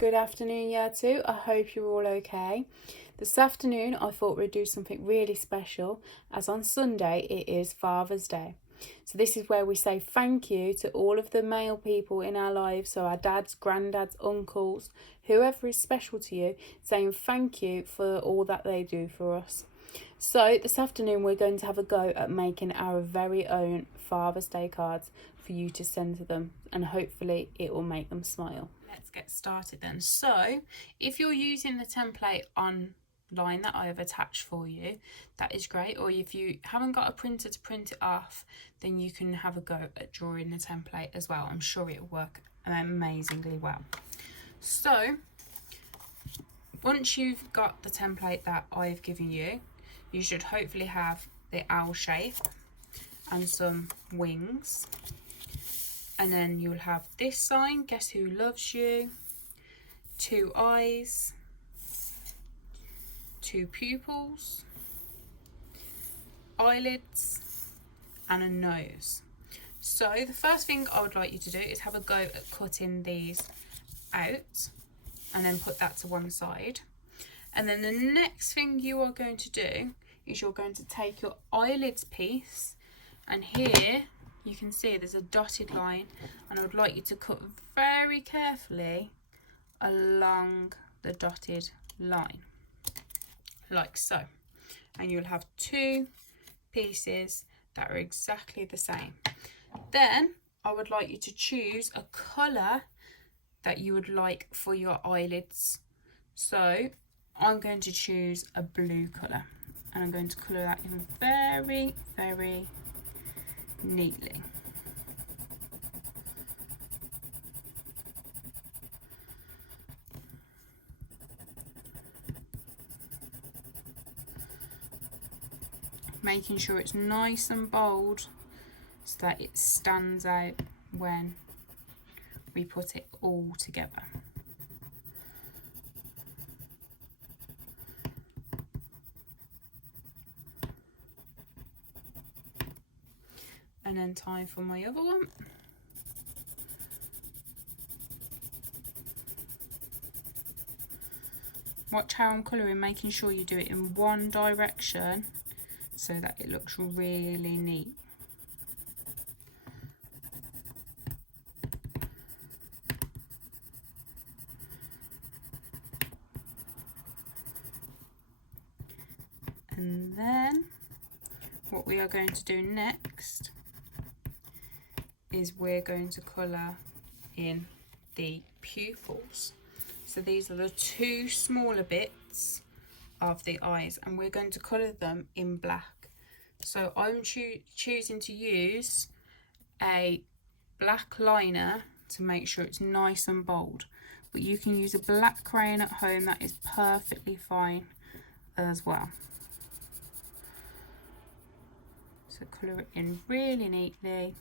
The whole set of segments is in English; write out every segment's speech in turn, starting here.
Good afternoon, Year 2. I hope you're all okay. This afternoon I thought we'd do something really special, as on Sunday it is Father's Day. So this is where we say thank you to all of the male people in our lives, so our dads, granddads, uncles, whoever is special to you, saying thank you for all that they do for us. So this afternoon we're going to have a go at making our very own Father's Day cards for you to send to them, and hopefully it will make them smile. Let's get started then. So if you're using the template online that I have attached for you, that is great. Or if you haven't got a printer to print it off, then you can have a go at drawing the template as well. I'm sure it'll work amazingly well. So once you've got the template that I've given you, you should hopefully have the owl shape and some wings. And then you'll have this sign, guess who loves you, 2 eyes, 2 pupils, eyelids, and a nose. So the first thing I would like you to do is have a go at cutting these out and then put that to one side. And then the next thing you are going to do is you're going to take your eyelids piece, and here you can see there's a dotted line, and I would like you to cut very carefully along the dotted line, like so. And you'll have 2 pieces that are exactly the same. Then I would like you to choose a colour that you would like for your eyelids. So I'm going to choose a blue colour, and I'm going to colour that in very, very neatly. Making sure it's nice and bold so that it stands out when we put it all together. And then time for my other one. Watch how I'm colouring, making sure you do it in one direction so that it looks really neat. And then what we are going to do next is we're going to colour in the pupils. So these are the 2 smaller bits of the eyes, and we're going to colour them in black. So I'm choosing to use a black liner to make sure it's nice and bold, but you can use a black crayon at home, that is perfectly fine as well. So colour it in really neatly.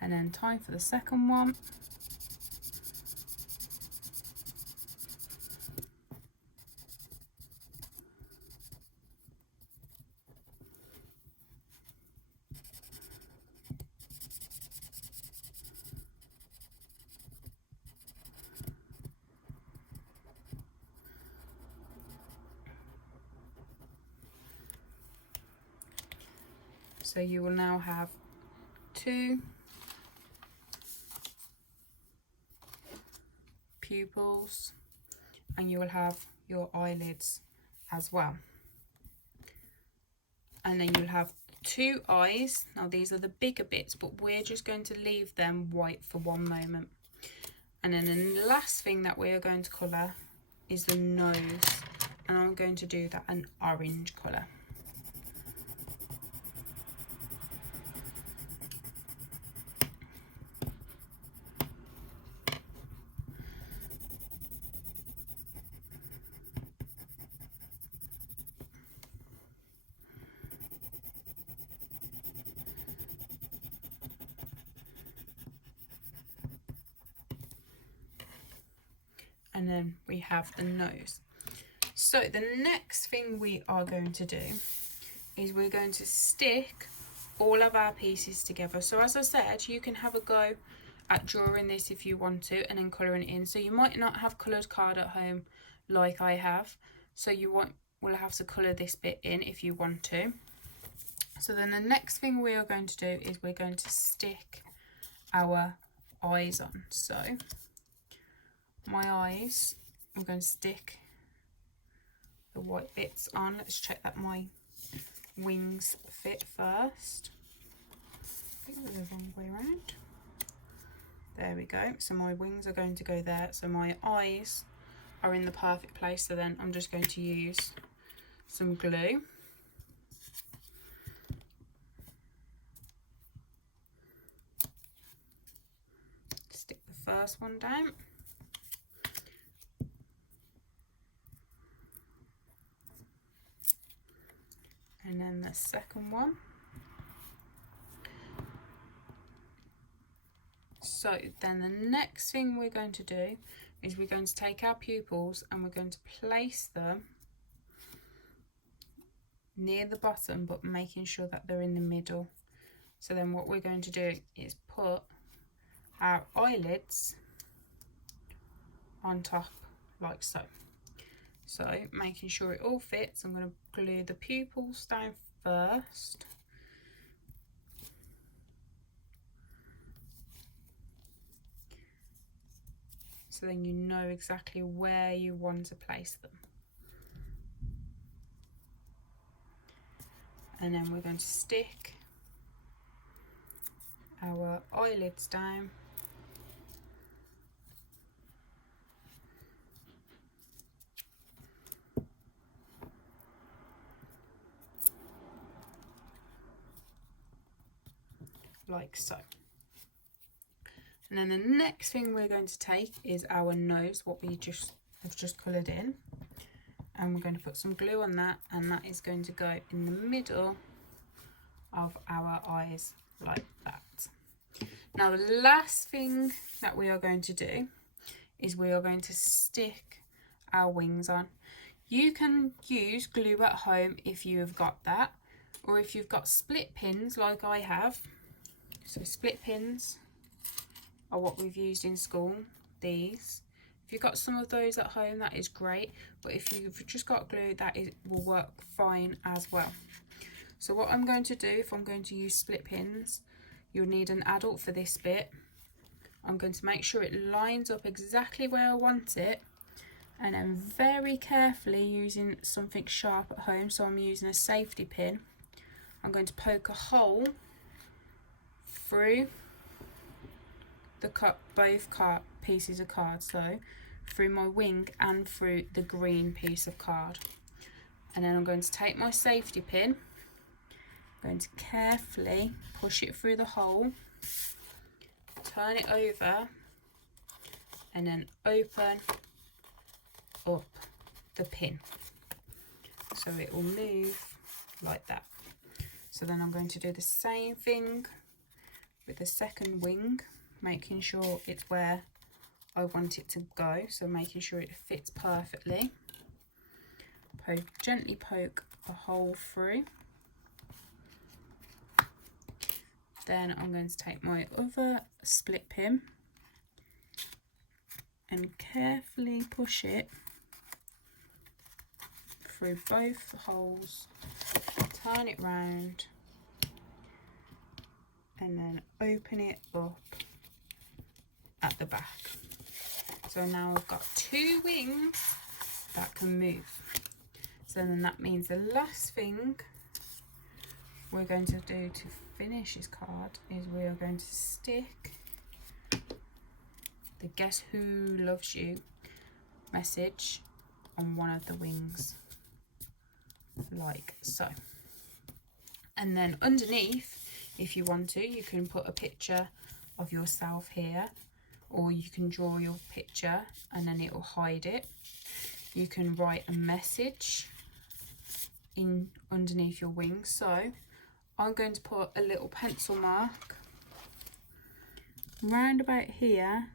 And then time for the second one. So you will now have 2 pupils, and you will have your eyelids as well. And then you'll have 2 eyes. Now these are the bigger bits, but we're just going to leave them white for one moment. And then the last thing that we are going to colour is the nose, and I'm going to do that an orange colour. and then we have the nose. So the next thing we are going to do is we're going to stick all of our pieces together. So as I said, you can have a go at drawing this if you want to, and then colouring it in. So you might not have coloured card at home like I have, so you will have to colour this bit in if you want to. So then the next thing we are going to do is we're going to stick our eyes on. So my eyes, I'm going to stick the white bits on. Let's check that my wings fit first. I think they're the wrong way around. There we go. So my wings are going to go there. So my eyes are in the perfect place. So then I'm just going to use some glue. Stick the first one down. And then the second one. So then the next thing we're going to do is we're going to take our pupils and we're going to place them near the bottom, but making sure that they're in the middle. So then what we're going to do is put our eyelids on top like so. So making sure it all fits, I'm going to glue the pupils down first. So then you know exactly where you want to place them. And then we're going to stick our eyelids down. Like so. And then the next thing we're going to take is our nose, what we have just coloured in. And we're going to put some glue on that, and that is going to go in the middle of our eyes like that. Now the last thing that we are going to do is we are going to stick our wings on. You can use glue at home if you have got that, or if you've got split pins like I have. So split pins are what we've used in school, these. If you've got some of those at home, that is great, but if you've just got glue, will work fine as well. So what I'm going to do, if I'm going to use split pins, you'll need an adult for this bit. I'm going to make sure it lines up exactly where I want it, and then very carefully, using something sharp at home, so I'm using a safety pin, I'm going to poke a hole through the both pieces of card, so through my wing and through the green piece of card. And then I'm going to take my safety pin, I'm going to carefully push it through the hole, turn it over, and then open up the pin so it will move like that. So then I'm going to do the same thing with the second wing, making sure it's where I want it to go, so making sure it fits perfectly. Gently poke a hole through. Then I'm going to take my other split pin and carefully push it through both holes, turn it round, and then open it up at the back. So now I've got two wings that can move. So then that means the last thing we're going to do to finish this card is we are going to stick the "Guess Who Loves You" message on one of the wings, like so. And then underneath, if you want to, you can put a picture of yourself here, or you can draw your picture and then it will hide it. You can write a message in underneath your wings. So I'm going to put a little pencil mark round about here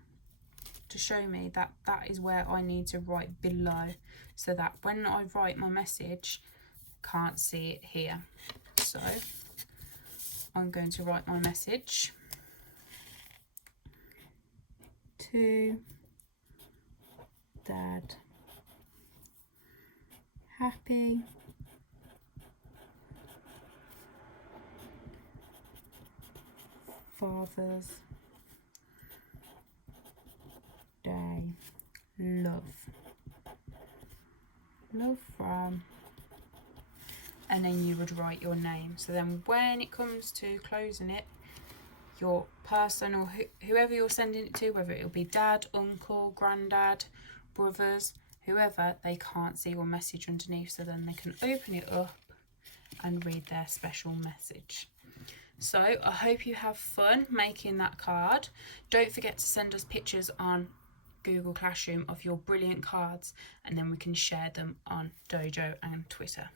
to show me that that is where I need to write below, so that when I write my message, can't see it here. So I'm going to write my message to Dad. Happy Father's Day. Love. Love from, and then you would write your name. So then when it comes to closing it, your person or whoever you're sending it to, whether it'll be dad, uncle, granddad, brothers, whoever, they can't see your message underneath, so then they can open it up and read their special message. So I hope you have fun making that card. Don't forget to send us pictures on Google Classroom of your brilliant cards, and then we can share them on Dojo and Twitter.